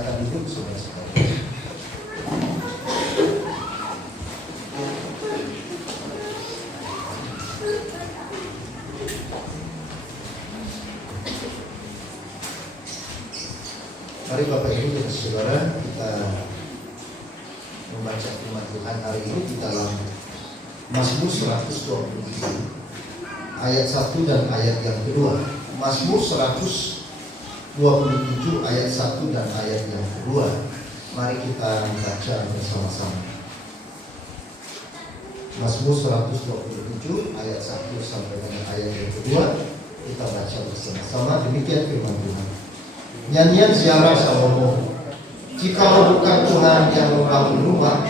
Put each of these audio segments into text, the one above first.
Silakan duduk saudara-saudara. Mari Bapak Ibu dan Saudara, kita membaca firman Tuhan hari ini di dalam Mazmur 127 ayat 1 dan ayat yang kedua. Mazmur 127 ayat 1 dan ayat yang kedua. Mari kita baca bersama-sama. Mazmur 127 ayat 1 sampai dengan ayat yang kedua. Kita baca bersama-sama. Demikian firman Tuhan. Nyanyian ziarah Salomo. Jikalau bukan Tuhan yang membangun rumah,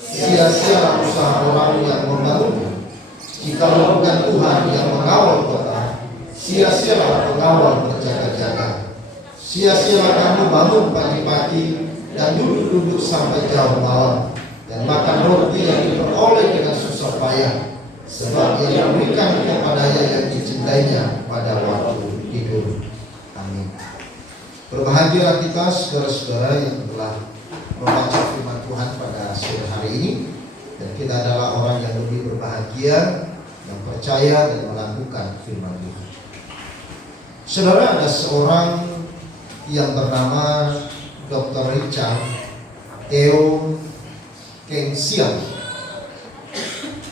sia-sia usaha orang yang membangunnya. Jikalau bukan Tuhan yang mengawal kota, sia-sia pengawal berjaga-jaga. Sia-sia kamu bangun pagi-pagi dan duduk-duduk sampai jauh malam, dan makan roti yang diperoleh dengan susah payah, sebab ia memberikan kepadanya yang dicintainya pada waktu tidur. Amin. Berbahagialah kita saudara-saudara yang telah membaca firman Tuhan pada sore hari ini, dan kita adalah orang yang lebih berbahagia yang percaya dan melakukan firman Tuhan. Saudara, ada seorang yang bernama Dr. Richard Theo Keng-siang.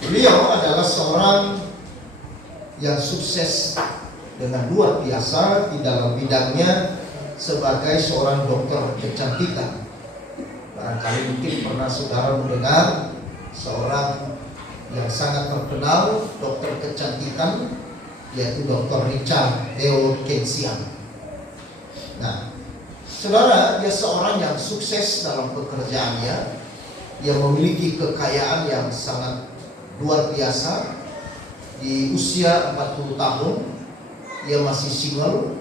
Beliau adalah seorang yang sukses dengan luar biasa di dalam bidangnya sebagai seorang dokter kecantikan. Barangkali mungkin pernah saudara mendengar seorang yang sangat terkenal dokter kecantikan, yaitu Dr. Richard Theo Keng-siang. Nah, saudara, dia seorang yang sukses dalam pekerjaannya, yang memiliki kekayaan yang sangat luar biasa. Di usia 40 tahun, dia masih single.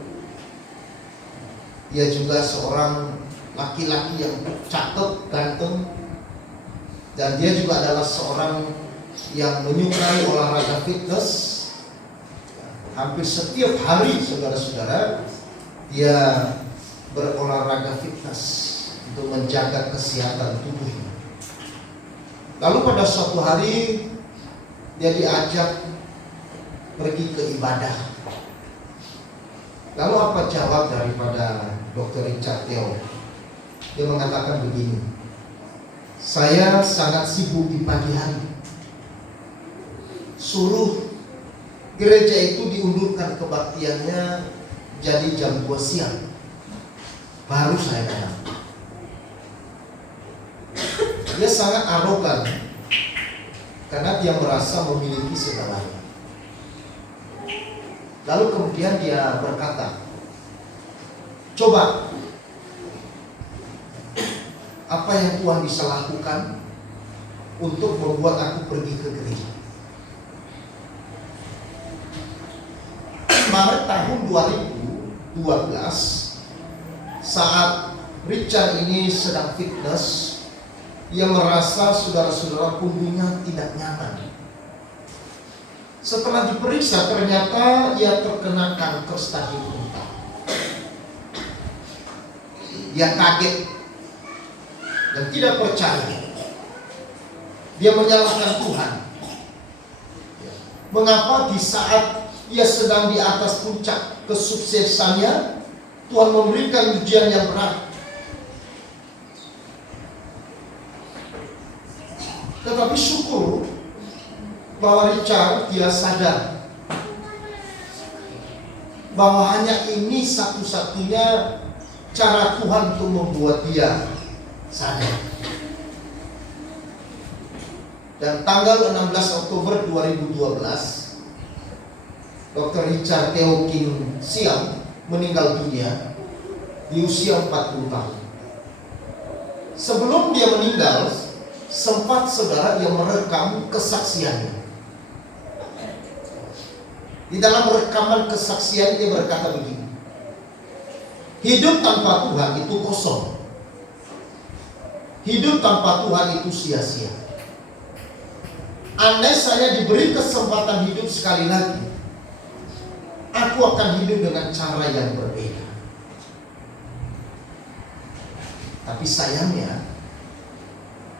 Dia juga seorang laki-laki yang cakep, ganteng, dan dia juga adalah seorang yang menyukai olahraga fitness. Hampir setiap hari, saudara-saudara, dia berolahraga fitness untuk menjaga kesehatan tubuhnya. Lalu pada suatu hari dia diajak pergi ke ibadah. Lalu apa jawab daripada Dr. Richard Theo? Dia mengatakan begini: saya sangat sibuk di pagi hari. Suruh gereja itu diundurkan kebaktiannya jadi jam 2 siang. Baru saya datang. Dia sangat arogan karena dia merasa memiliki segalanya. Lalu kemudian dia berkata, coba, apa yang Tuhan bisa lakukan untuk membuat aku pergi ke gereja? Maret tahun 2012, saat Richard ini sedang fitness, ia merasa saudara-saudara punggungnya tidak nyaman. Setelah diperiksa, ternyata ia terkena kanker stadium 4. Dia kaget dan tidak percaya. Dia menyalahkan Tuhan. Mengapa di saat ia sedang di atas puncak kesuksesannya, Tuhan memberikan ujian yang berat? Tetapi syukur bahwa Richard dia sadar bahwa hanya ini satu-satunya cara Tuhan untuk membuat dia sadar. Dan tanggal 16 Oktober 2012, Dr. Richard Theo Keng-siang meninggal dunia di usia 40 tahun. Sebelum dia meninggal, sempat saudara dia merekam kesaksiannya. Di dalam rekaman kesaksian dia berkata begini: hidup tanpa Tuhan itu kosong. Hidup tanpa Tuhan itu sia-sia. Andai saya diberi kesempatan hidup sekali lagi, aku akan hidup dengan cara yang berbeda. Tapi sayangnya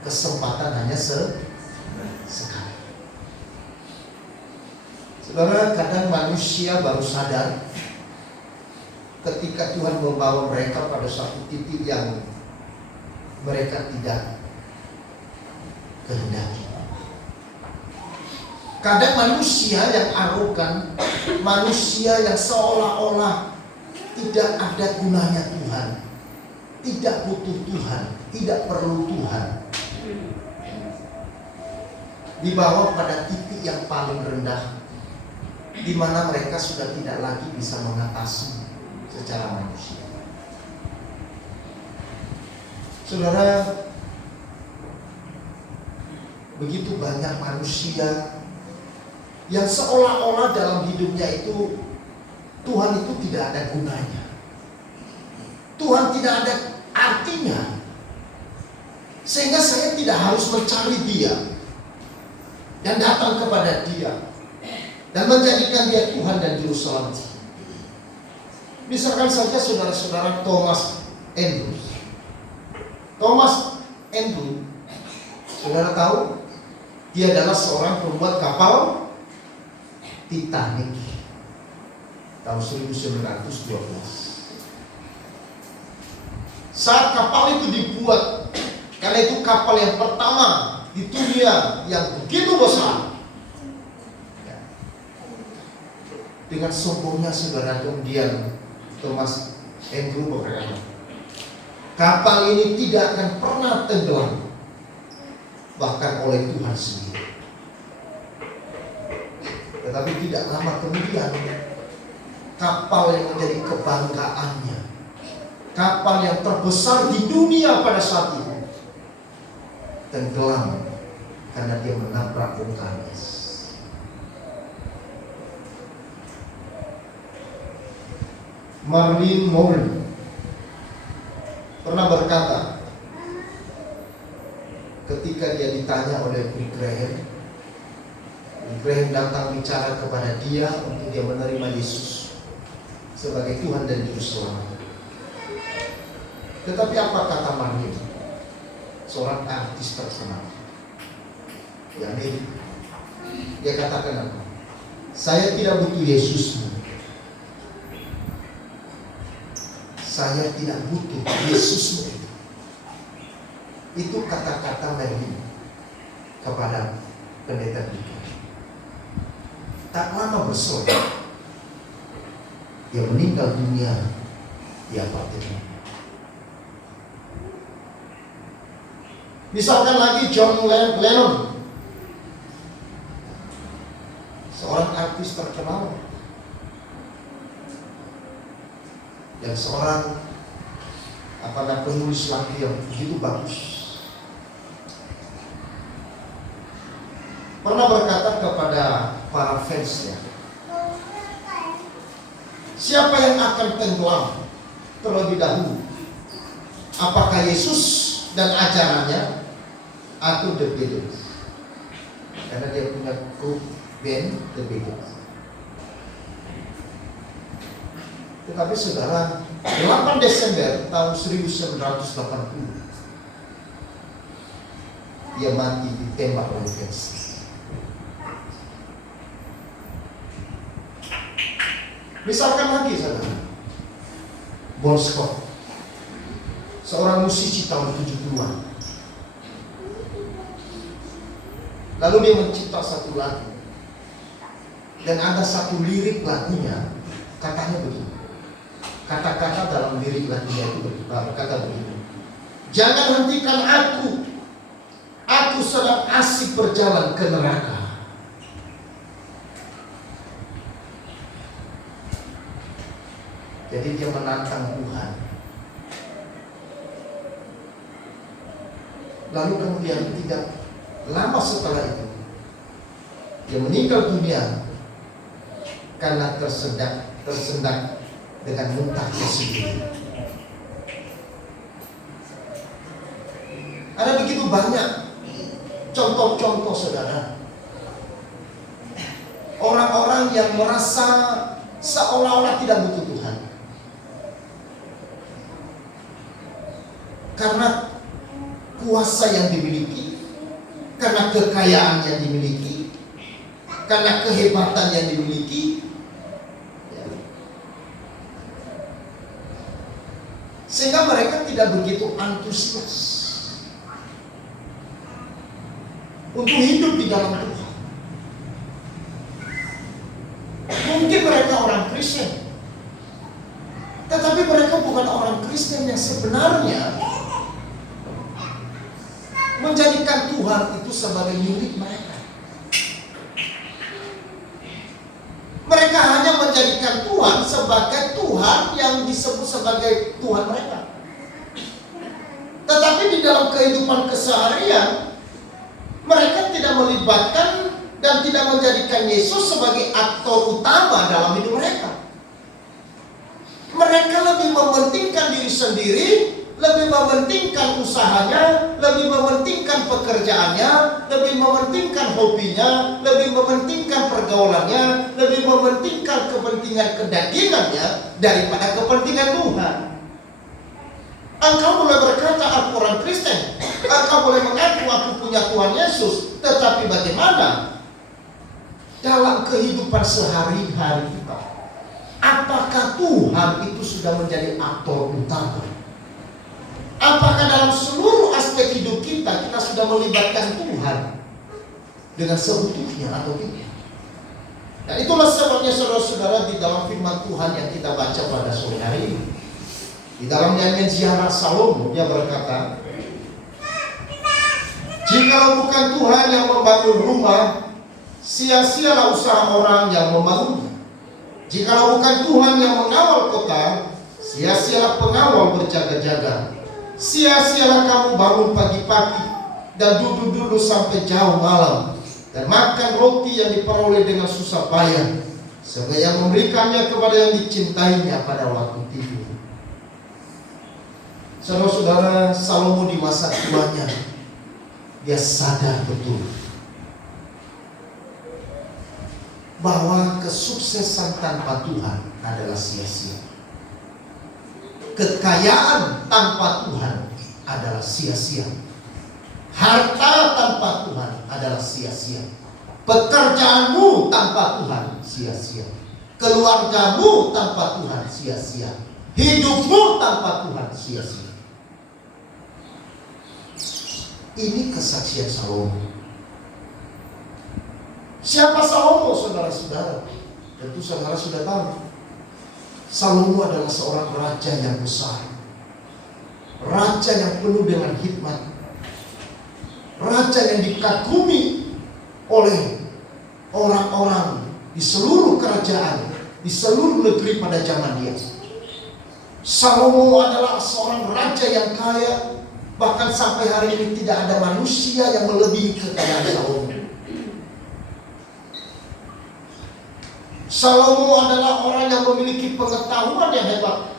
kesempatan hanya sekali. Saudara, kadang manusia baru sadar ketika Tuhan membawa mereka pada satu titik yang mereka tidak kehendaki. Kadang manusia yang arogan, manusia yang seolah-olah tidak ada gunanya Tuhan, tidak butuh Tuhan, tidak perlu Tuhan, dibawa pada titik yang paling rendah, di mana mereka sudah tidak lagi bisa mengatasi secara manusia. Saudara, begitu banyak manusia yang seolah-olah dalam hidupnya itu Tuhan itu tidak ada gunanya, Tuhan tidak ada artinya, sehingga saya tidak harus mencari Dia dan datang kepada Dia dan menjadikan Dia Tuhan dan Juru Selamat. Misalkan saja saudara-saudara Thomas Andrews. Thomas Andrews, saudara tahu, dia adalah seorang pembuat kapal Titanic tahun 1912. Saat kapal itu dibuat, karena itu kapal yang pertama di dunia yang begitu besar, dengan sombongnya saudara, kemudian Thomas Andrews berkata, kapal ini tidak akan pernah tenggelam, bahkan oleh Tuhan sendiri. Tetapi tidak lama kemudian, kapal yang menjadi kebanggaannya, kapal yang terbesar di dunia pada saat itu, tenggelam karena dia menabrak bongkahan es. Marlene Moore pernah berkata, ketika dia ditanya oleh Billy Graham datang bicara kepada dia untuk dia menerima Yesus sebagai Tuhan dan Juru Selamat. Tetapi apa kata Marlene, seorang artis terkenal di Amerika? Dia katakan apa? Saya tidak butuh Yesusmu. Saya tidak butuh Yesusmu. Itu kata-kata Marlene kepada pendeta Billy. Tak lama berselang, dia meninggal dunia di apartemen. Misalkan lagi John Lennon, seorang artis terkenal dan seorang penulis lagu yang begitu bagus, pernah berkata kepada para fansnya, siapa yang akan tenggelam terlebih dahulu? Apakah Yesus dan ajarannya atau The Beatles? Karena dia punya grup band The Beatles. Tetapi saudara, 8 Desember tahun 1980 dia mati ditembak oleh fans. Misalkan lagi saudara, Bon Scott, seorang musisi tahun 70-an. Lalu dia mencipta satu lagu, dan ada satu lirik lagunya, katanya begini. Kata-kata dalam lirik lagunya itu berkata begini: jangan hentikan aku sedang asik berjalan ke neraka. Jadi dia menantang Tuhan. Lalu kemudian tidak lama setelah itu dia meninggal dunia karena tersendak dengan muntahnya sendiri. Ada begitu banyak contoh-contoh saudara, orang-orang yang merasa seolah-olah tidak butuh Tuhan. Karena kuasa yang dimiliki, karena kekayaan yang dimiliki, karena kehebatan yang dimiliki, ya. Sehingga mereka tidak begitu antusias untuk hidup di dalam Tuhan. Mungkin mereka orang Kristen, tetapi mereka bukan orang Kristen yang sebenarnya menjadikan Tuhan itu sebagai milik mereka. Mereka hanya menjadikan Tuhan sebagai Tuhan yang disebut sebagai Tuhan mereka. Tetapi di dalam kehidupan keseharian, mereka tidak melibatkan dan tidak menjadikan Yesus sebagai aktor utama dalam hidup mereka. Mereka lebih mementingkan diri sendiri, lebih mementingkan usahanya, lebih mementingkan pekerjaannya, lebih mementingkan hobinya, lebih mementingkan pergaulannya, lebih mementingkan kepentingan kedagingannya daripada kepentingan Tuhan. Engkau boleh berkata aku orang Kristen, engkau boleh mengaku aku punya Tuhan Yesus, tetapi bagaimana dalam kehidupan sehari-hari kita? Apakah Tuhan itu sudah menjadi aktor utama? Apakah dalam seluruh aspek hidup kita sudah melibatkan Tuhan dengan seutuhnya atau tidak? Dan itulah sebabnya saudara-saudara, di dalam firman Tuhan yang kita baca pada sore hari ini, di dalam nyanyian ziarah Salomo, dia berkata, jikalau bukan Tuhan yang membangun rumah, sia-sialah usaha orang yang membangunnya. Jikalau bukan Tuhan yang mengawal kota, sia-sialah pengawal berjaga-jaga. Sia-sialah kamu bangun pagi-pagi dan duduk-duduk sampai jauh malam, dan makan roti yang diperoleh dengan susah payah, sebab yang memberikannya kepada yang dicintainya pada waktu tidur. Saudara-saudara, Salomo di masa tuanya, dia sadar betul bahwa kesuksesan tanpa Tuhan adalah sia-sia. Kekayaan tanpa Tuhan adalah sia-sia. Harta tanpa Tuhan adalah sia-sia. Pekerjaanmu tanpa Tuhan sia-sia. Keluargamu tanpa Tuhan sia-sia. Hidupmu tanpa Tuhan sia-sia. Ini kesaksian Salomo. Siapa Salomo, saudara-saudara? Tentu saudara sudah tahu. Salomo adalah seorang raja yang besar, raja yang penuh dengan hikmat, raja yang dikagumi oleh orang-orang di seluruh kerajaan, di seluruh negeri pada zaman dia. Salomo adalah seorang raja yang kaya, bahkan sampai hari ini tidak ada manusia yang melebihi kekayaan Salomo. Salomo adalah orang yang memiliki pengetahuan yang hebat,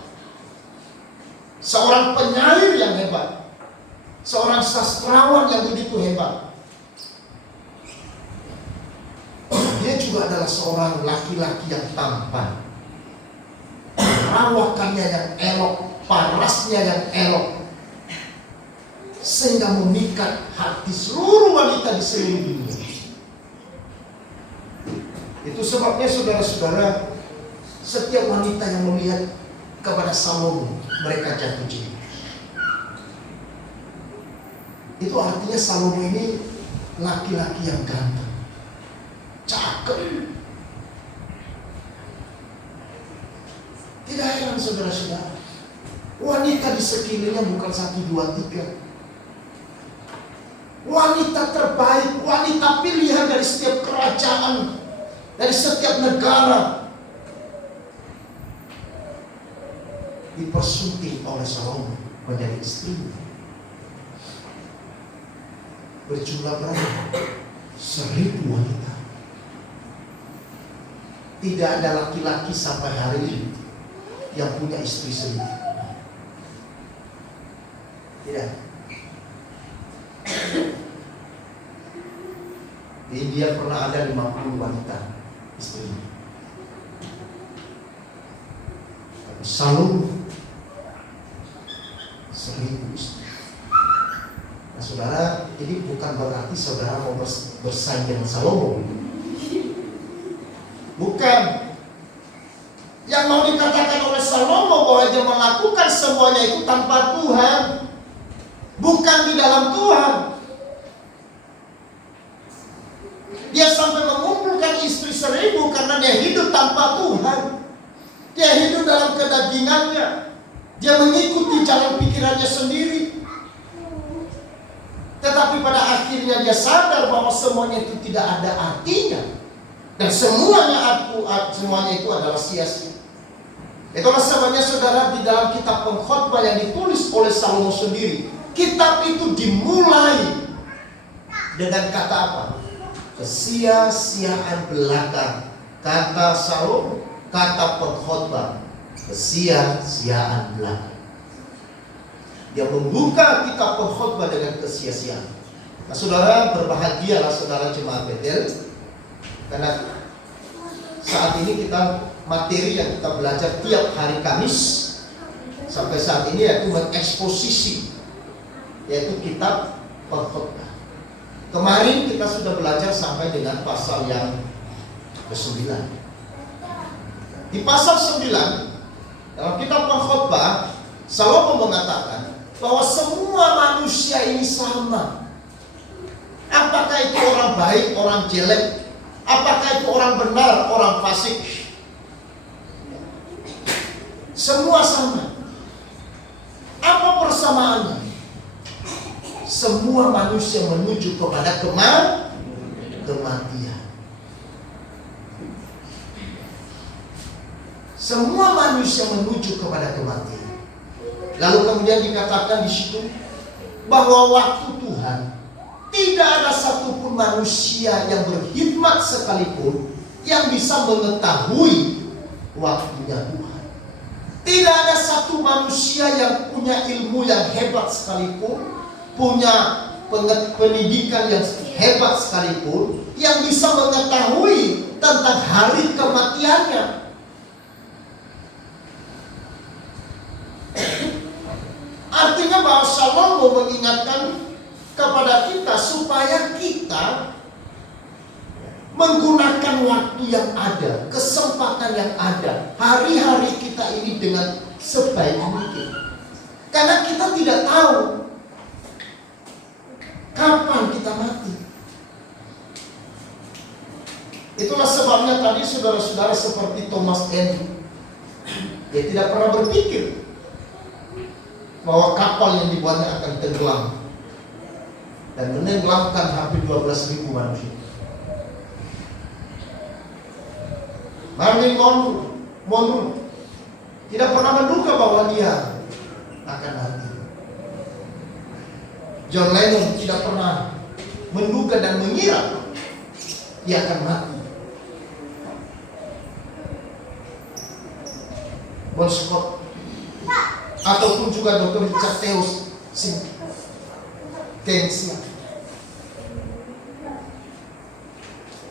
seorang penyair yang hebat, seorang sastrawan yang begitu hebat. Dia juga adalah seorang laki-laki yang tampan, perawakannya yang elok, parasnya yang elok, sehingga memikat hati seluruh wanita di seluruh dunia. Itu sebabnya saudara-saudara, setiap wanita yang melihat kepada Salomo, mereka jatuh cinta. Itu artinya Salomo ini laki-laki yang ganteng, cakep. Tidak heran saudara-saudara, wanita di sekelilingnya bukan 1, 2, 3. Wanita terbaik, wanita pilihan dari setiap kerajaan, dari setiap negara, dipersunting oleh Salomo menjadi istrinya. Berjumlah berapa? 1000 wanita. Tidak ada laki-laki sampai hari ini yang punya istri sendiri. Tidak. Di India pernah ada 50 wanita istrinya. Salomo 1000 istri. Nah, saudara, ini bukan berarti saudara mau bersaing dengan Salomo. Bukan. Yang mau dikatakan oleh Salomo bahwa dia melakukan semuanya itu tanpa Tuhan, bukan di dalam Tuhan. Dia sampai mengumpulkan istri 1000 karena dia hidup tanpa Tuhan. Dia hidup dalam kedagingannya. Dia mengikuti jalan pikirannya sendiri. Tetapi pada akhirnya dia sadar bahwa semuanya itu tidak ada artinya. Dan semuanya itu adalah sia-sia. Itulah sebabnya saudara, di dalam kitab Pengkhotbah yang ditulis oleh Salomo sendiri, kitab itu dimulai dengan kata apa? Kesia-siaan belaka. Kata Salomo, kata Pengkhotbah, kesia-siaan belaka. Dia membuka kitab Pengkhotbah dengan kesia-siaan. Nah, saudara, berbahagialah saudara jemaat Betel, karena saat ini materi yang kita belajar tiap hari Kamis sampai saat ini yaitu mengeksposisi, yaitu kitab Pengkhotbah. Kemarin kita sudah belajar sampai dengan pasal yang ke-9. Di pasal 9 dalam kitab Pengkhotbah, Salomo mengatakan bahwa semua manusia ini sama. Apakah itu orang baik, orang jelek, apakah itu orang benar, orang fasik, semua sama. Apa persamaannya? Semua manusia menuju kepada kematian. Semua manusia menuju kepada kematian. Lalu kemudian dikatakan di situ bahwa waktu Tuhan tidak ada satupun manusia yang berkhidmat sekalipun yang bisa mengetahui waktunya Tuhan. Tidak ada satu manusia yang punya ilmu yang hebat sekalipun, punya pendidikan yang hebat sekalipun, yang bisa mengetahui tentang hari kematiannya. Artinya bahwa Salomo mengingatkan kepada kita supaya kita menggunakan waktu yang ada, kesempatan yang ada, hari-hari kita ini dengan sebaik mungkin. Karena kita tidak tahu kapan kita mati. Itulah sebabnya tadi saudara-saudara seperti Thomas Edison, dia tidak pernah berpikir bahwa kapal yang dibuatnya akan tenggelam dan menenggelamkan hampir 12.000 manusia. Marilyn Monroe tidak pernah menduga bahwa dia akan mati. John Lennon tidak pernah menduga dan mengira dia akan mati. Bon Scott ataupun juga Dr. Richard Theos Tensia.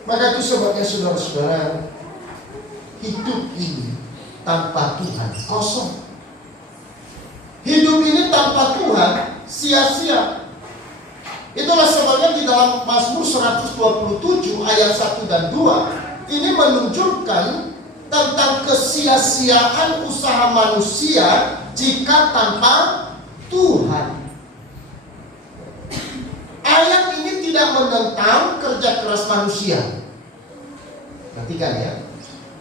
Maka itu sebabnya saudara-saudara, hidup ini tanpa Tuhan kosong. Hidup ini tanpa Tuhan sia-sia. Itulah sebabnya di dalam Mazmur 127 ayat 1 dan 2 ini menunjukkan tentang kesia-siaan usaha manusia jika tanpa Tuhan. Ayat ini tidak menentang kerja keras manusia. Perhatikan ya.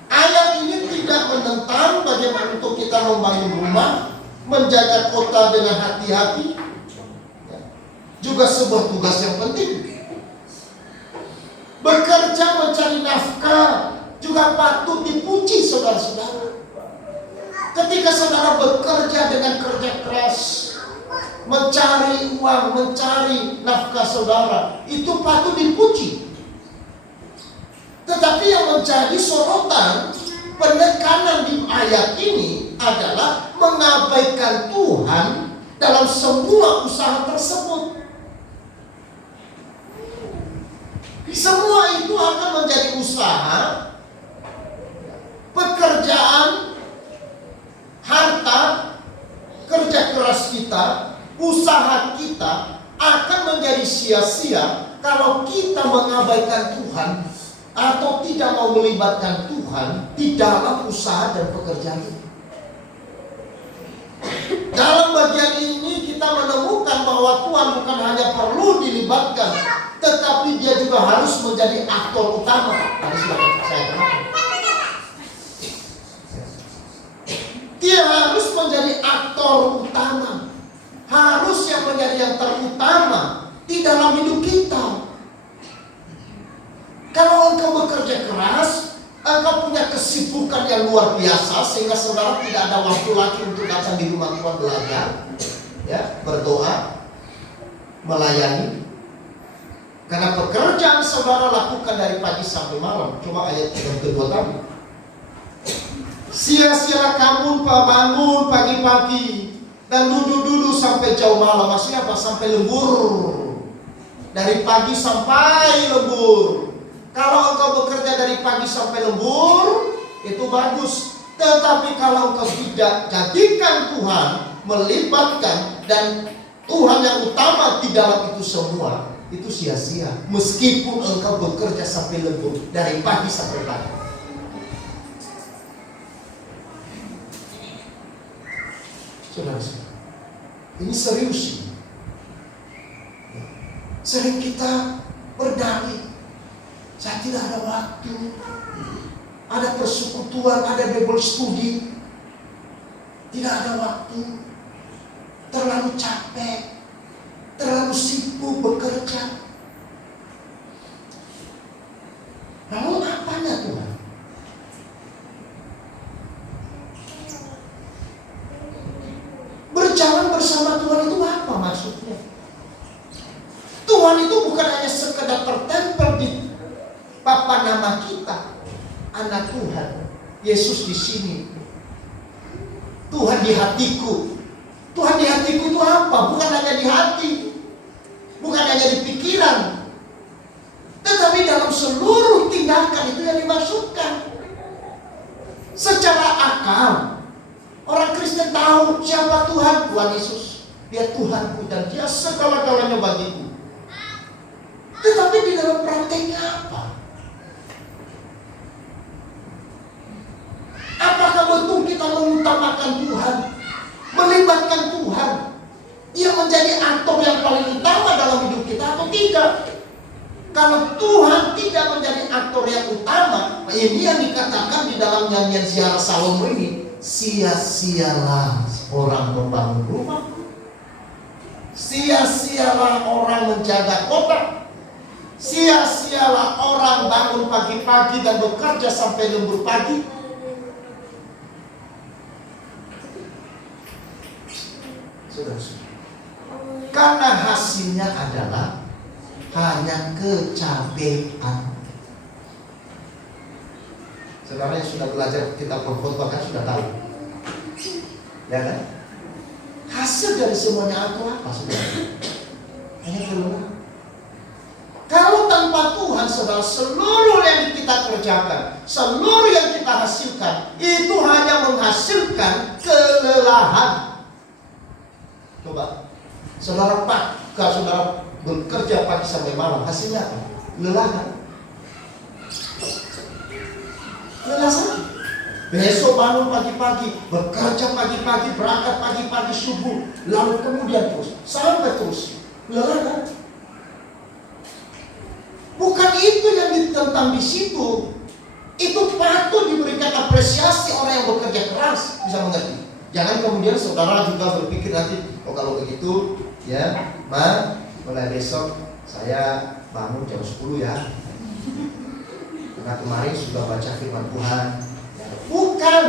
Ayat ini tidak menentang bagaimana untuk kita membangun rumah, menjaga kota dengan hati-hati. Juga sebuah tugas yang penting. Bekerja mencari nafkah juga patut dipuji saudara-saudara. Ketika saudara bekerja dengan kerja keras, mencari uang, mencari nafkah saudara, itu patut dipuji. Tetapi yang menjadi sorotan, penekanan di ayat ini adalah mengabaikan Tuhan dalam semua usaha tersebut. Semua itu akan menjadi usaha, pekerjaan, harta, kerja keras kita, usaha kita akan menjadi sia-sia kalau kita mengabaikan Tuhan atau tidak mau melibatkan Tuhan di dalam usaha dan pekerjaan kita. Dalam bagian ini kita menemukan bahwa Tuhan bukan hanya perlu dilibatkan, tetapi dia juga harus menjadi aktor utama. Tadi sudah saya katakan. Dia harus menjadi aktor utama. Harus yang menjadi yang terutama di dalam hidup kita. Kalau engkau bekerja keras, engkau punya kesibukan yang luar biasa sehingga saudara tidak ada waktu lagi untuk datang di rumah Tuhan belajar, ya, berdoa, melayani. Karena pekerjaan saudara lakukan dari pagi sampai malam. Coba ayat yang kedua tadi. Sia-sia kamu bangun pagi-pagi dan duduk-duduk sampai jauh malam. Maksudnya apa? Sampai lembur. Dari pagi sampai lembur. Kalau engkau bekerja dari pagi sampai lembur, itu bagus. Tetapi kalau engkau tidak jadikan Tuhan, melibatkan, dan Tuhan yang utama di dalam itu semua, itu sia-sia. Meskipun engkau bekerja sampai lembur, dari pagi sampai pagi. Saudara-saudara, ini serius. Sering kita berdalih, saya tidak ada waktu. Ada persekutuan, ada Bible study, tidak ada waktu. Terlalu capek, terlalu sibuk bekerja. Lalu apanya Tuhan? Berjalan bersama Tuhan itu apa maksudnya? Tuhan itu bukan hanya sekedar tertempel di papan nama kita, anak Tuhan, Yesus di sini. Tuhan di hatiku. Tuhan di hatiku itu apa? Bukan hanya di hati, bukan hanya di pikiran, tetapi dalam seluruh tindakan itu yang dimaksudkan. Secara akal, orang Kristen tahu siapa Tuhan. Tuhan Yesus, dia Tuhanku dan dia segala-galanya bagiku. Tetapi di dalam prakteknya apa? Apakah betul kita mengutamakan Tuhan, melibatkan Tuhan, dia menjadi aktor yang paling utama dalam hidup kita atau tidak? Kalau Tuhan tidak menjadi aktor yang utama, ini yang dikatakan di dalam nyanyian Ziarah Salomo ini, sia-sialah orang membangun rumah, sia-sialah orang menjaga kota, sia-sialah orang bangun pagi-pagi dan bekerja sampai lembur pagi. Karena hasilnya adalah hanya kecapean. Saudara yang sudah belajar kitab Khotbah kan sudah tahu, ya kan? Hasil dari semuanya itu apa, saudara? Hanya kelelahan. Kalau tanpa Tuhan, saudara, seluruh yang kita kerjakan, seluruh yang kita hasilkan, itu hanya menghasilkan kelelahan. Coba, saudara saudara bekerja pagi sampai malam, hasilnya apa? Lelah kan? Lelah saja. Besok bangun pagi-pagi, bekerja pagi-pagi, berangkat pagi-pagi subuh, lalu kemudian terus, sampai terus. Lelah kan? Bukan itu yang ditentang di situ. Itu patut diberikan apresiasi orang yang bekerja keras, bisa mengerti. Jangan kemudian saudara juga berpikir nanti, oh kalau begitu ya, mulai besok saya bangun jam 10 ya. Karena kemarin sudah baca firman Tuhan. Ya, bukan.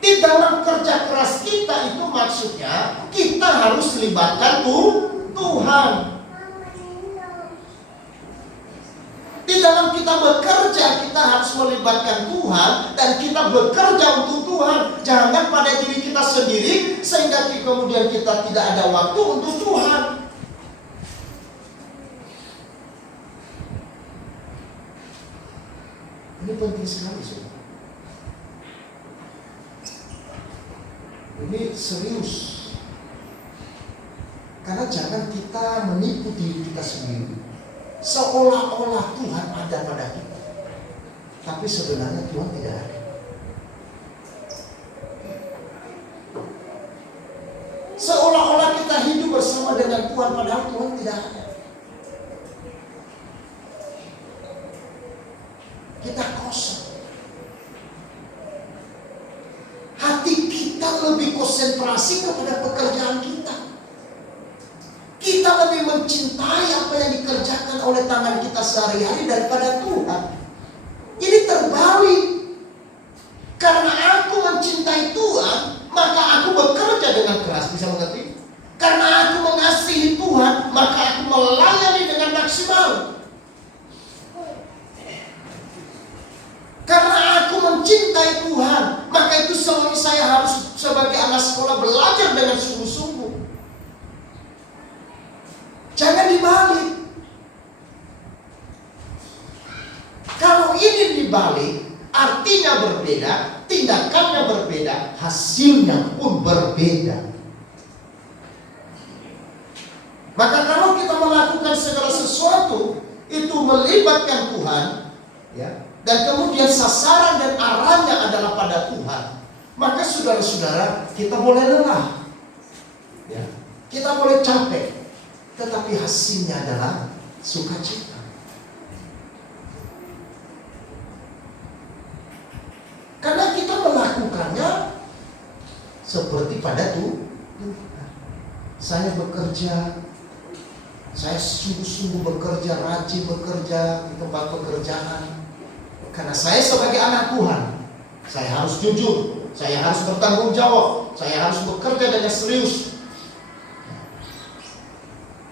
Di dalam kerja keras kita itu maksudnya kita harus libatkan Tuhan. Di dalam kita bekerja, kita harus melibatkan Tuhan dan kita bekerja untuk Tuhan. Jangan pada diri kita sendiri sehingga kemudian kita tidak ada waktu untuk Tuhan. Ini penting sekali, saudara. Ini serius. Karena jangan kita menipu diri kita sendiri, seolah-olah Tuhan ada pada kita, tapi sebenarnya Tuhan tidak ada. Seolah-olah kita hidup bersama dengan Tuhan, padahal Tuhan tidak ada. Kita kosong. Hati kita lebih konsentrasi kepada pekerjaan kita. Kita lebih mencintai apa yang dikerjakan oleh tangan kita sehari-hari daripada Tuhan. Ini terbalik. Karena aku mencintai Tuhan, maka aku bekerja dengan keras. Bisa mengerti? Karena aku mengasihi Tuhan, maka aku melayani dengan maksimal. Karena aku mencintai Tuhan, maka itu saya harus sebagai anak sekolah belajar dengan sungguh-sungguh. Jangan dibalik. Kalau ini dibalik, artinya berbeda, tindakannya berbeda, hasilnya pun berbeda. Maka kalau kita melakukan segala sesuatu itu melibatkan Tuhan, ya, dan kemudian sasaran dan arahnya adalah pada Tuhan, maka saudara-saudara, kita boleh lelah, ya, kita boleh capek, tetapi hasilnya adalah sukacita. Karena kita melakukannya seperti pada Tuhan. Saya bekerja, saya sungguh-sungguh bekerja, rajin bekerja di tempat pekerjaan. Karena saya sebagai anak Tuhan, saya harus jujur, saya harus bertanggung jawab, saya harus bekerja dengan serius.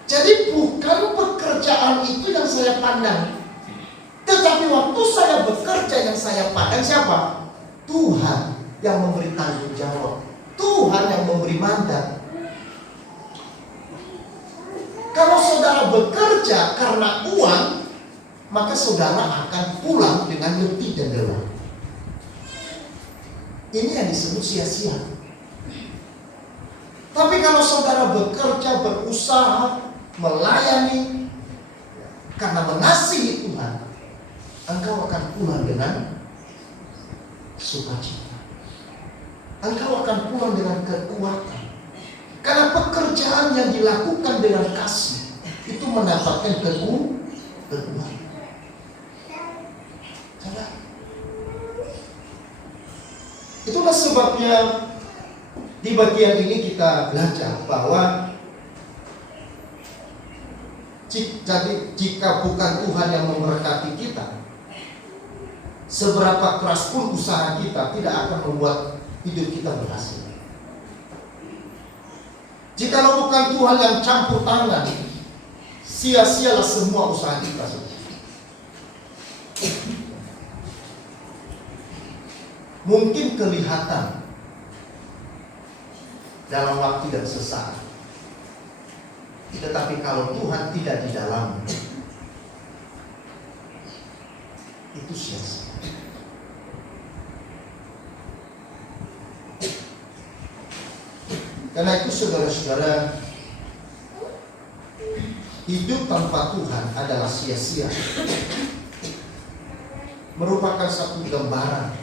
Jadi bukan pekerjaan itu yang saya pandang, tetapi waktu saya bekerja yang saya pandang siapa? Tuhan yang memberi tanggung jawab, Tuhan yang memberi mandat. Kalau saudara bekerja karena uang, maka saudara akan pulang dengan letih dan lelah. Ini yang disebut sia-sia. Tapi kalau saudara bekerja, berusaha, melayani karena mengasihi Tuhan, engkau akan pulang dengan sukacita. Engkau akan pulang dengan kekuatan. Karena pekerjaan yang dilakukan dengan kasih itu mendapatkan kekuatan. Itulah sebabnya di bagian ini kita belajar bahwa jika bukan Tuhan yang memberkati kita, seberapa keras pun usaha kita tidak akan membuat hidup kita berhasil. Jikalau bukan Tuhan yang campur tangan, sia-sialah semua usaha kita. Mungkin kelihatan dalam waktu dan sesaat, tetapi kalau Tuhan tidak di dalam, itu sia-sia. Karena itu saudara-saudara, hidup tanpa Tuhan adalah sia-sia. Merupakan satu gambaran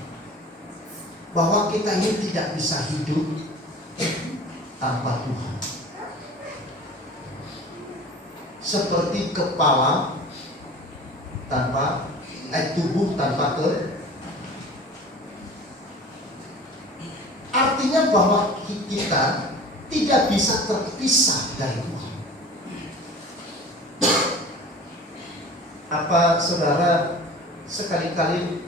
bahwa kita ini tidak bisa hidup tanpa Tuhan. Seperti kepala tanpa tubuh tanpa artinya bahwa kita tidak bisa terpisah dari Tuhan. Apa saudara sekali-kali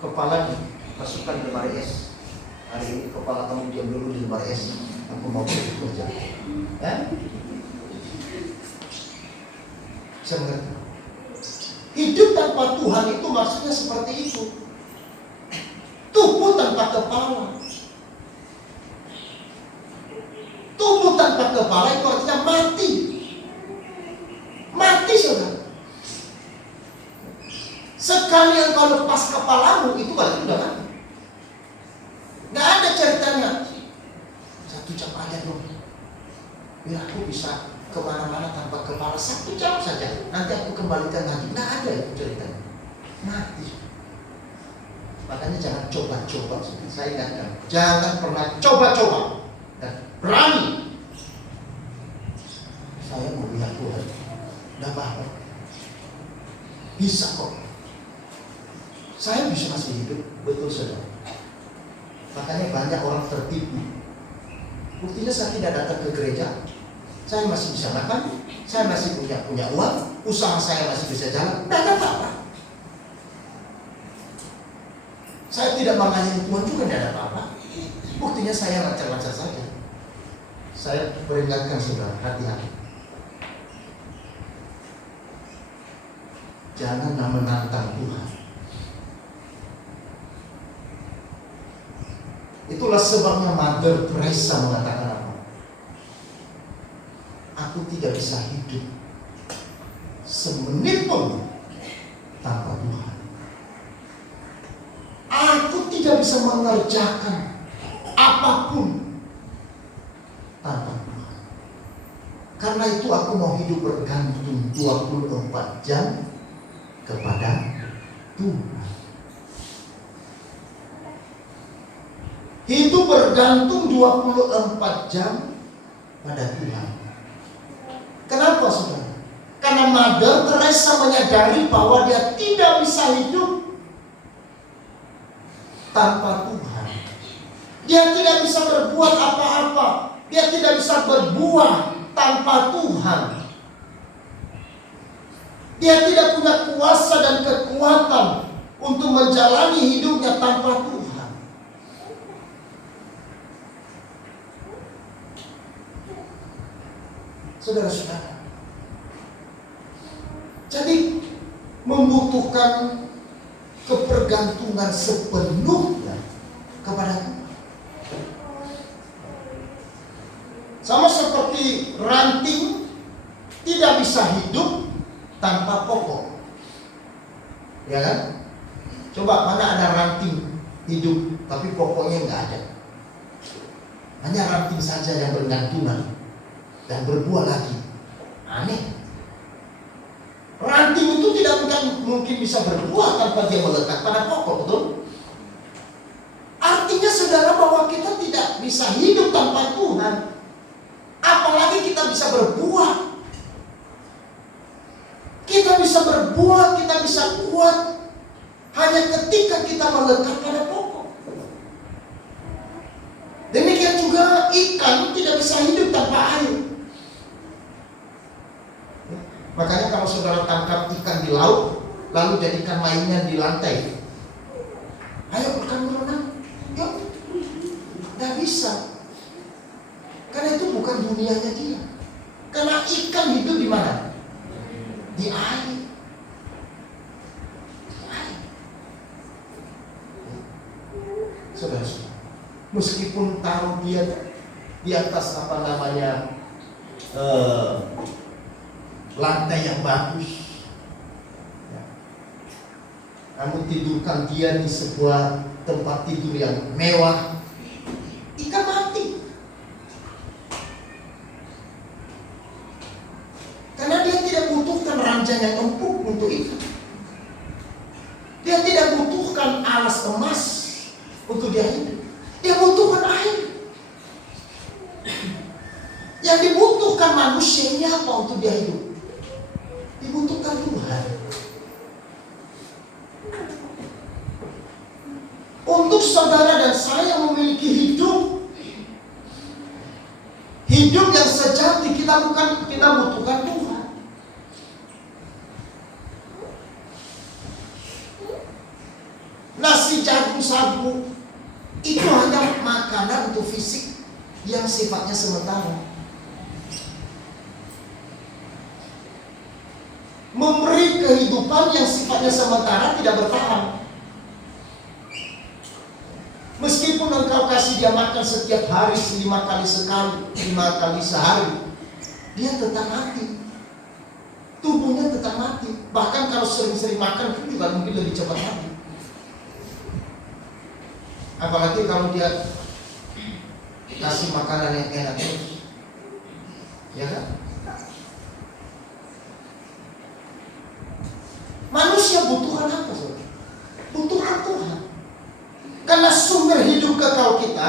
kepala masukkan di lemari es? Hari ini kepala kamu diam dulu di lemari es, aku mau pergi kerja. Bisa mengerti? Hidup tanpa Tuhan itu maksudnya seperti itu. Tubuh tanpa kepala. Tubuh tanpa kepala itu artinya mati. Mati saudara. Sekali engkau lepas kepalamu, itu berarti udah mati. Gak ada ceritanya. Satu jam aja dong. biar aku bisa kemana-mana tanpa kepala 1 jam saja. Nanti aku kembalikan lagi. Nggak ada itu ceritanya. Mati. Makanya jangan coba-coba. Saya ingatkan, jangan pernah coba-coba dan berani. Saya mau lihat Tuhan. Nggak apa-apa. Bisa kok. Saya bisa masih hidup, betul saudara. Makanya banyak orang tertipu. Buktinya saya tidak datang ke gereja, saya masih bisa makan, saya masih punya uang, usaha saya masih bisa jalan, tidak ada apa-apa. Saya tidak melayani Tuhan juga tidak ada apa-apa. Buktinya saya lancar-lancar saja. Saya peringatkan saudara, hati-hati. Jangan menantang Tuhan. Itulah sebabnya Mother Teresa mengatakan apa? Aku tidak bisa hidup semenit pun tanpa Tuhan. Aku tidak bisa mengerjakan apapun tanpa Tuhan. Karena itu aku mau hidup bergantung 24 jam kepada Tuhan. Hidup bergantung 24 jam pada Tuhan. Kenapa saudara? Karena Mother Teresa menyadari bahwa dia tidak bisa hidup tanpa Tuhan. Dia tidak bisa berbuat apa-apa. Dia tidak bisa berbuah tanpa Tuhan. Dia tidak punya kuasa dan kekuatan untuk menjalani hidupnya tanpa Tuhan. Saudara-saudara, jadi membutuhkan kebergantungan sepenuhnya kepada Tuhan. Sama seperti ranting tidak bisa hidup tanpa pokok, ya kan? Coba mana ada ranting hidup tapi pokoknya nggak ada. Hanya ranting saja yang bergantungan dan berbuah lagi. Aneh. Ranting itu tidak mungkin bisa berbuah tanpa dia melekat pada pokok, betul? Artinya saudara bahwa kita tidak bisa hidup tanpa Tuhan. Apalagi kita bisa berbuah. Kita bisa berbuah, kita bisa kuat hanya ketika kita melekat pada pokok. Demikian juga ikan tidak bisa hidup tanpa air. Makanya kalau saudara tangkap ikan di laut, lalu jadikan mainan di lantai, ayo ikan berenang, yuk, nggak bisa. Karena itu bukan dunianya dia. Karena ikan hidup di mana? Di air. Di air. Saudara, meskipun taruh dia di atas lantai yang bagus, ya, kamu tidurkan dia di sebuah tempat tidur yang mewah, ikan mati. Karena dia tidak butuhkan ranjang yang empuk untuk ikan. Dia tidak butuhkan alas emas untuk dia hidup. Dia butuhkan air. Yang dibutuhkan manusia ini apa untuk dia hidup? Dibutuhkan Tuhan. Untuk saudara dan saya memiliki hidup yang sejati, kita butuhkan Tuhan. Nasi jagung sagu itu hanya makanan untuk fisik yang sifatnya sementara. Memberi kehidupan yang sifatnya sementara tidak bertahan. Meskipun engkau kasih dia makan setiap hari 5 kali sehari, dia tetap mati. Tubuhnya tetap mati. Bahkan kalau sering-sering makan pun juga mungkin lebih cepat mati. Apalagi kalau dia kasih makanan yang enak terus. Ya kan? Manusia butuhkan apa, saudara? Butuhkan Tuhan. Karena sumber hidup kekal kita,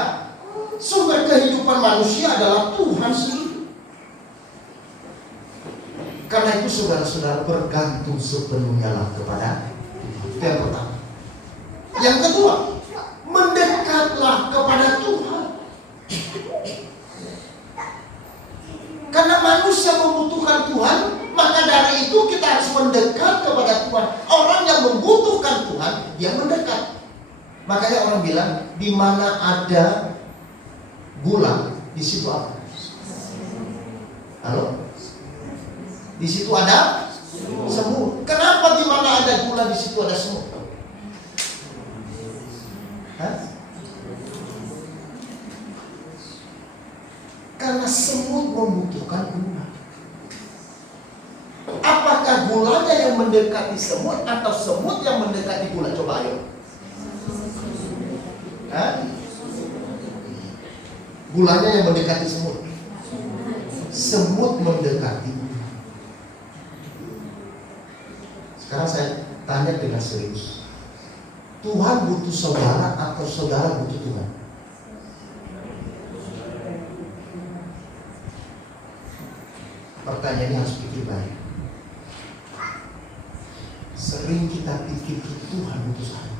sumber kehidupan manusia adalah Tuhan sendiri. Karena itu saudara-saudara bergantung sepenuhnya kepada Tuhan. Itu yang pertama. Yang kedua, mendekatlah kepada Tuhan. Karena manusia membutuhkan Tuhan, maka dari itu kita harus mendekat kepada Tuhan. Orang yang membutuhkan Tuhan, dia mendekat. Makanya orang bilang, di mana ada gula, di situ apa? Halo? Di situ ada semut. Kenapa di mana ada gula di situ ada semut? Hah? Karena semut membutuhkan gula. Apakah gulanya yang mendekati semut atau semut yang mendekati gula? Coba ayo. Hah? Gulanya yang mendekati semut. Semut mendekati gula. Sekarang saya tanya dengan serius. Tuhan butuh saudara atau saudara butuh Tuhan? Pertanyaan ini harus pikir baik. Sering kita pikir Tuhan butuh saya.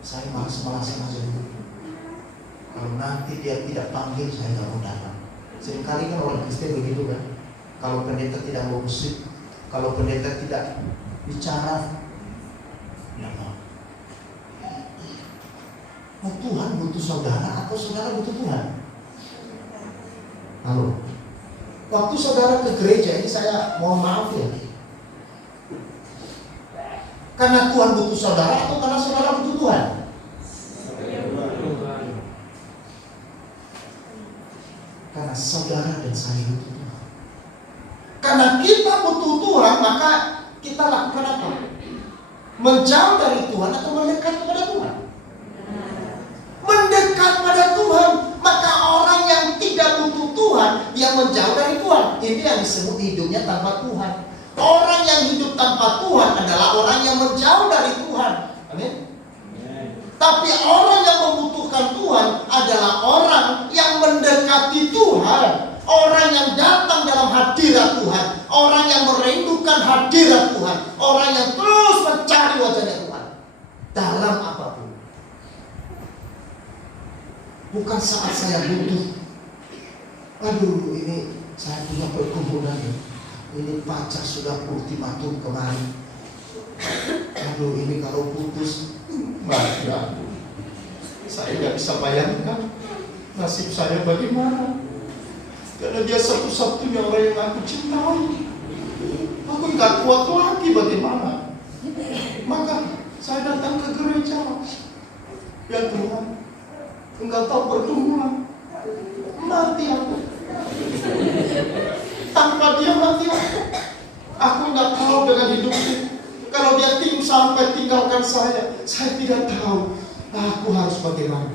Saya malas-malasan aja dulu. Kalau nanti dia tidak panggil, saya nggak mau datang. Seringkali kan orang Kristen begitu kan. Kalau pendeta tidak mau musik, kalau pendeta tidak bicara, ya mau. Oh, Tuhan butuh saudara atau saudara butuh Tuhan? Halo. Waktu saudara ke gereja ini saya mohon maaf ya. Karena Tuhan butuh saudara atau karena saudara butuh Tuhan? Karena saudara dan saya butuh Tuhan. Karena kita butuh Tuhan, maka kita lakukan apa? Menjauh dari Tuhan atau mendekat kepada Tuhan? Mendekat pada Tuhan. Maka orang yang tidak butuh Tuhan, dia menjauh dari Tuhan. Ini yang disebut hidupnya tanpa Tuhan. Orang yang hidup tanpa Tuhan adalah orang yang menjauh dari Tuhan. Amin. Tapi orang yang membutuhkan Tuhan adalah orang yang mendekati Tuhan. Orang yang datang dalam hadirat Tuhan. Orang yang merindukan hadirat Tuhan. Orang yang terus mencari wajahnya Tuhan dalam apapun. Bukan saat saya butuh. Aduh, ini saya punya perkebunan. Ini pajak sudah ultimatum kemarin. Aduh, ini kalau putus, mati aku. Saya nggak bisa bayangkan nasib saya bagaimana. Karena dia satu-satunya orang yang aku cintai. Aku nggak kuat lagi bagaimana. Maka saya datang ke gereja. Ya Tuhan, Engkau tahu pergumulan. Mati aku. Tanpa dia mati aku. Aku nggak tahu dengan hidupku. Kalau dia sampai tinggalkan saya tidak tahu. Aku harus bagaimana.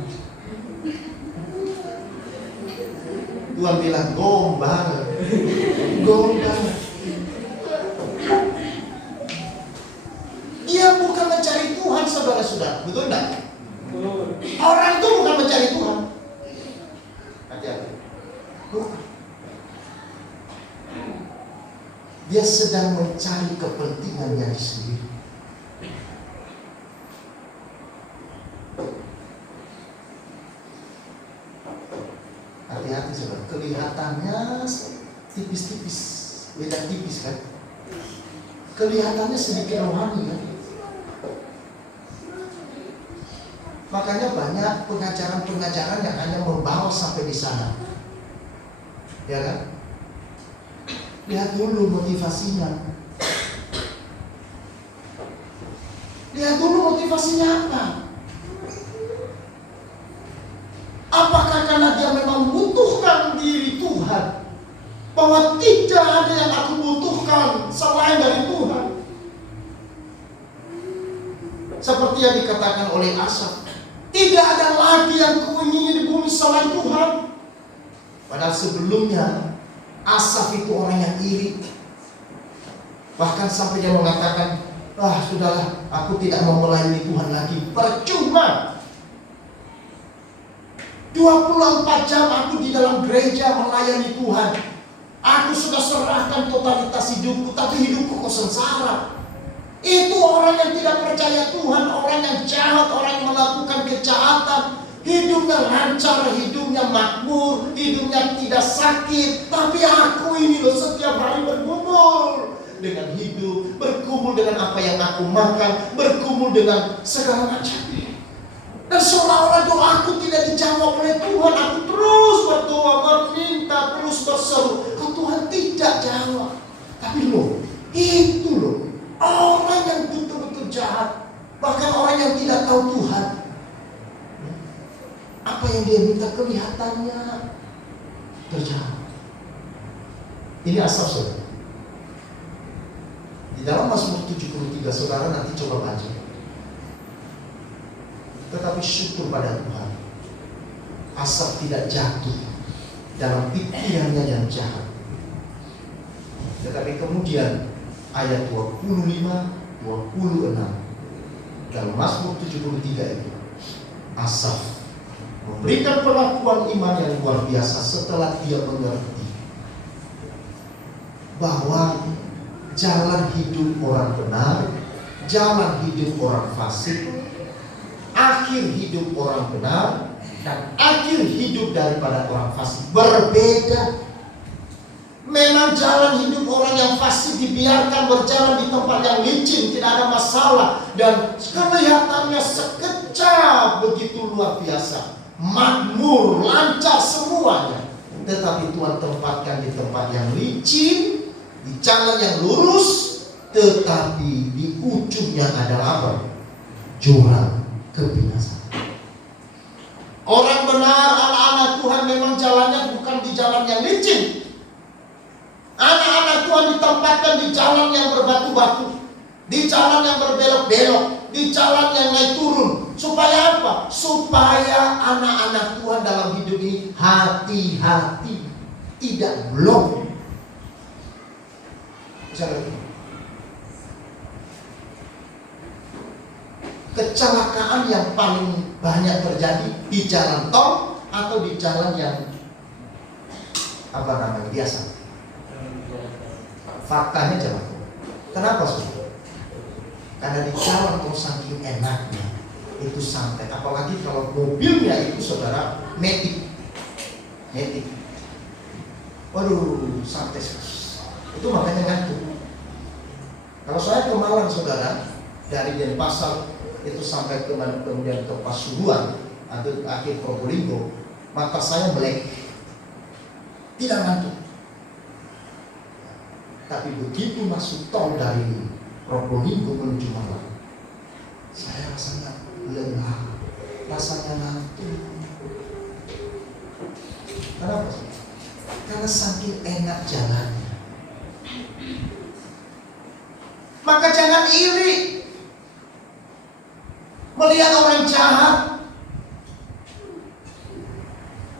Tuhan bilang gombal. Dia bukan mencari Tuhan, saudara-saudara. Betul enggak? Orang itu bukan mencari Tuhan. Hati-hati. Dia sedang mencari kepentingannya sendiri. Hati-hati saudara. Kelihatannya tipis-tipis, beda tipis kan? Kelihatannya sedikit rohani kan? Makanya banyak pengajaran-pengajaran yang hanya membawa sampai di sana. Ya kan? Lihat dulu motivasinya. Lihat dulu motivasinya apa? Apakah karena dia memang membutuhkan diri Tuhan? Bahwa tidak ada yang aku butuhkan selain dari Tuhan. Seperti yang dikatakan oleh Asaf. Tidak ada lagi yang kuingini di bumi selain Tuhan. Padahal sebelumnya Asaf itu orang yang iri. Bahkan sampai dia mengatakan, sudahlah, aku tidak mau melayani Tuhan lagi. Percuma. 24 jam aku di dalam gereja melayani Tuhan. Aku sudah serahkan totalitas hidupku, tapi hidupku kok sengsara. Itu orang yang tidak percaya Tuhan, orang yang jahat, orang yang melakukan kejahatan. Hidupnya lancar, hidupnya makmur, hidupnya tidak sakit. Tapi aku ini loh setiap hari bergumul dengan hidup, bergumul dengan apa yang aku makan, bergumul dengan segala macam. Dan seolah-olah doaku tidak dijawab oleh Tuhan. Aku terus berdoa, meminta, terus berseru. Tuhan tidak jawab. Tapi itu orang yang betul-betul jahat. Bahkan orang yang tidak tahu Tuhan. Apa yang dia minta kelihatannya terjawab. Ini Asaf, saudara. Di dalam Mazmur 73, saudara nanti coba baca. Tetapi syukur pada Tuhan, Asaf tidak jatuh dalam pikirannya yang jahat. Tetapi kemudian ayat 25, 26 dalam Mazmur 73 itu, Asaf memberikan pengakuan iman yang luar biasa setelah dia mengerti bahwa jalan hidup orang benar, jalan hidup orang fasik, akhir hidup orang benar dan akhir hidup daripada orang fasik berbeda. Memang jalan hidup orang yang fasik dibiarkan berjalan di tempat yang licin, tidak ada masalah, dan kelihatannya sekejap begitu luar biasa, makmur, lancar semuanya. Tetapi Tuhan tempatkan di tempat yang licin, di jalan yang lurus, tetapi di ujungnya adalah apa? Jurang kebinasaan. Orang benar, anak-anak Tuhan memang jalannya bukan di jalan yang licin. Anak-anak Tuhan ditempatkan di jalan yang berbatu-batu, di jalan yang berbelok-belok, di jalan yang naik turun. Supaya apa? Supaya anak-anak Tuhan dalam hidup ini hati-hati, tidak blok. Kecelakaan yang paling banyak terjadi di jalan tol atau di jalan yang biasa. Faktanya jalan tol. Kenapa saudara? Karena di jalan tol saking enaknya itu santai. Apalagi kalau mobilnya itu saudara Matic. Waduh, santai. Itu makanya ngantuk. Kalau saya ke Malang saudara, dari Denpasar itu sampai kemudian ke Pasuruan atau akhir Probolinggo, mata saya melek, tidak ngantuk. Tapi begitu masuk tol dari Probolinggo menuju Malang, saya rasanya lelah, rasanya ngantuk. Kenapa? Karena saking enak jalannya. Maka jangan iri melihat orang jahat,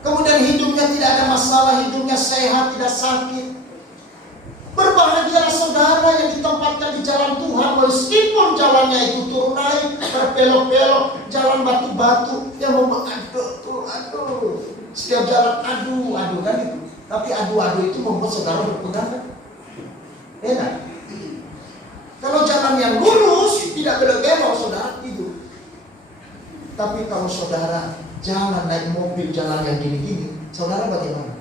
kemudian hidupnya tidak ada masalah, hidupnya sehat, tidak sakit. Berbahagialah saudara yang ditempatkan di jalan Tuhan, meskipun jalannya itu turun naik, berbelok-belok, jalan batu-batu yang membuat aduh, setiap jalan aduh kan itu. Tapi aduh itu membuat saudara berpegangan. Enak. Kalau jalan yang lurus, tidak belok-belok, saudara tidur. Tapi kalau saudara jalan naik mobil, jalan yang gini-gini, saudara bagaimana?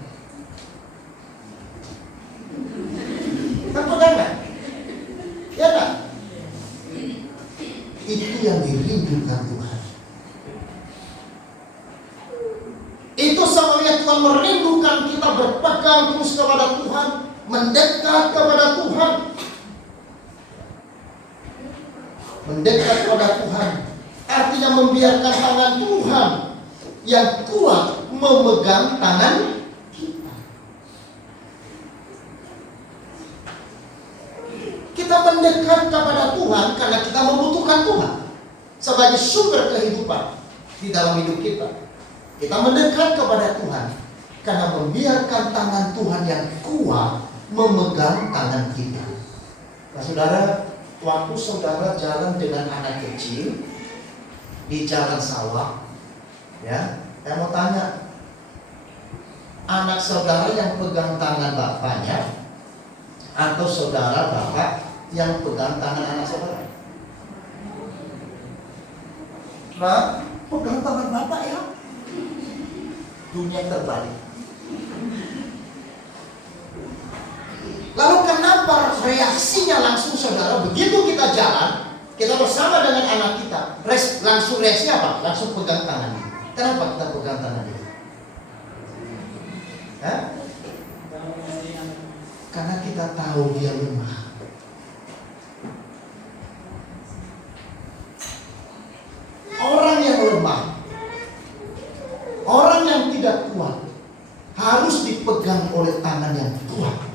Kan? Ya kan? Itu yang dirindukan Tuhan. Itu sebenarnya Tuhan merindukan kita berpegang terus kepada Tuhan, mendekat kepada Tuhan. Mendekat kepada Tuhan artinya membiarkan tangan Tuhan yang kuat memegang tangan kita. Kita mendekat kepada Tuhan karena kita membutuhkan Tuhan sebagai sumber kehidupan di dalam hidup kita. Kita mendekat kepada Tuhan karena membiarkan tangan Tuhan yang kuat memegang tangan kita. Nah saudara, waktu saudara jalan dengan anak kecil di jalan sawah, ya, saya mau tanya, anak saudara yang pegang tangan bapaknya atau saudara bapak yang pegang tangan anak saudara? Nah, pegang tangan bapak ya. Dunia terbalik. Lalu kenapa reaksinya langsung saudara, begitu kita jalan, kita bersama dengan anak kita, langsung reaksi apa? Langsung pegang tangan. Kenapa kita pegang tangan dia? Hah? Karena kita tahu dia lemah. Orang yang lemah, orang yang tidak kuat, harus dipegang oleh tangan yang kuat.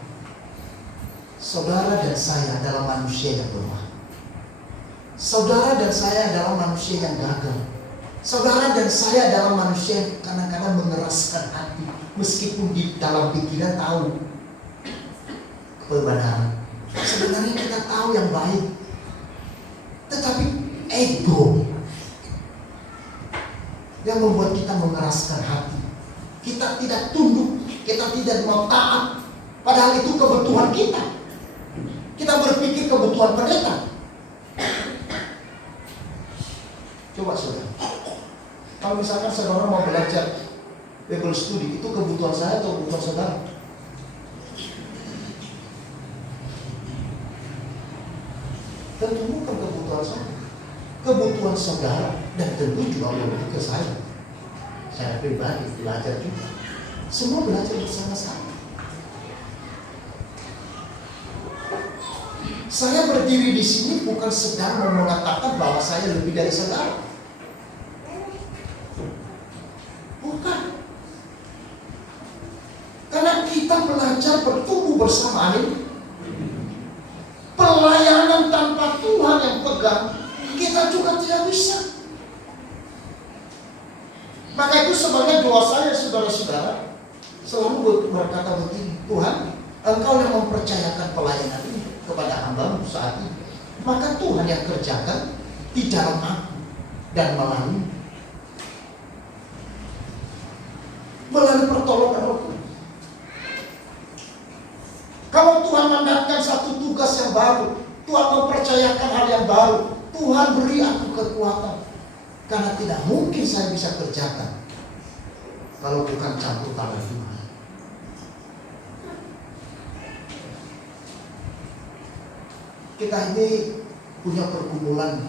Saudara dan saya adalah manusia yang lemah. Saudara dan saya adalah manusia yang gagal. Saudara dan saya adalah manusia yang kadang-kadang mengeraskan hati, meskipun di dalam pikiran tahu kebenaran. Sebenarnya kita tahu yang baik, tetapi ego yang membuat kita mengeraskan hati. Kita tidak tunduk, kita tidak mau taat, padahal itu kebutuhan kita. Kita berpikir kebutuhan pendeta. Coba saudara, kalau misalkan saudara mau belajar Bible study, itu kebutuhan saya atau kebutuhan saudara? Tentu bukan kebutuhan saya, kebutuhan saudara, dan tentu juga lebih ke saya. Saya pribadi belajar juga. Semua belajar bersama-sama. Saya berdiri di sini bukan sedang mengatakan bahwa saya lebih dari saudara. Bukan. Karena kita belajar bertumbuh bersama. Amin. Pelayanan tanpa Tuhan yang pegang, kita juga tidak bisa. Maka itu sebagai doa saya, saudara-saudara, selalu berkata begini, Tuhan, Engkau yang mempercayakan pelayanan ini kepada hamba-Mu saat ini, maka Tuhan yang kerjakan di dalam aku dan melalui pertolongan Roh Kudus. Kalau Tuhan mendatangkan satu tugas yang baru, Tuhan mempercayakan hal yang baru, Tuhan beri aku kekuatan, karena tidak mungkin saya bisa kerjakan kalau bukan campur tangan Tuhan. Kita ini punya pergumulan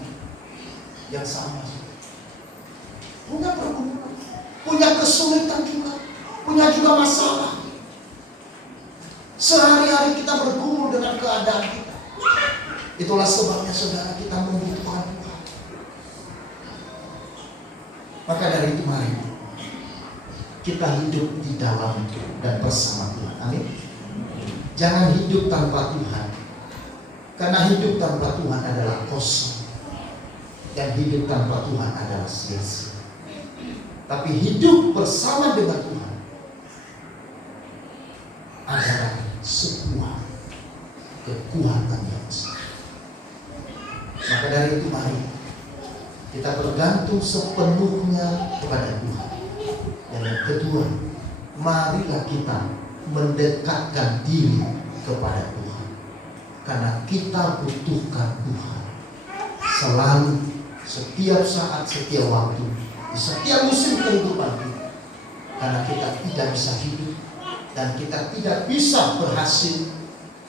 yang sama, punya pergumulan, punya kesulitan juga, punya juga masalah. Sehari-hari kita bergumul dengan keadaan kita. Itulah sebabnya saudara, kita membutuhkan Tuhan. Maka dari itu mari kita hidup di dalam dan bersama Tuhan. Amin. Jangan hidup tanpa Tuhan, karena hidup tanpa Tuhan adalah kosong, dan hidup tanpa Tuhan adalah sia-sia. Tapi hidup bersama dengan Tuhan adalah sebuah kekuatan yang besar. Maka dari itu mari kita bergantung sepenuhnya kepada Tuhan. Dan yang kedua, marilah kita mendekatkan diri kepada Tuhan, karena kita butuhkan Tuhan selalu, setiap saat, setiap waktu, di setiap musim kehidupan kita. Karena kita tidak bisa hidup dan kita tidak bisa berhasil,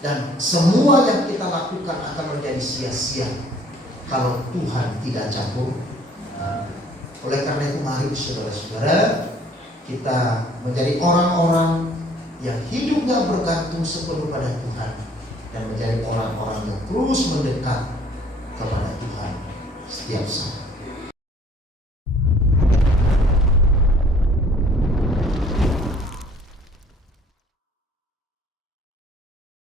dan semua yang kita lakukan akan menjadi sia-sia kalau Tuhan tidak campur. Oleh karena itu mari saudara-saudara, kita menjadi orang-orang yang hidupnya bergantung sepenuh pada Tuhan, dan menjadi orang-orang yang terus mendekat kepada Tuhan setiap saat.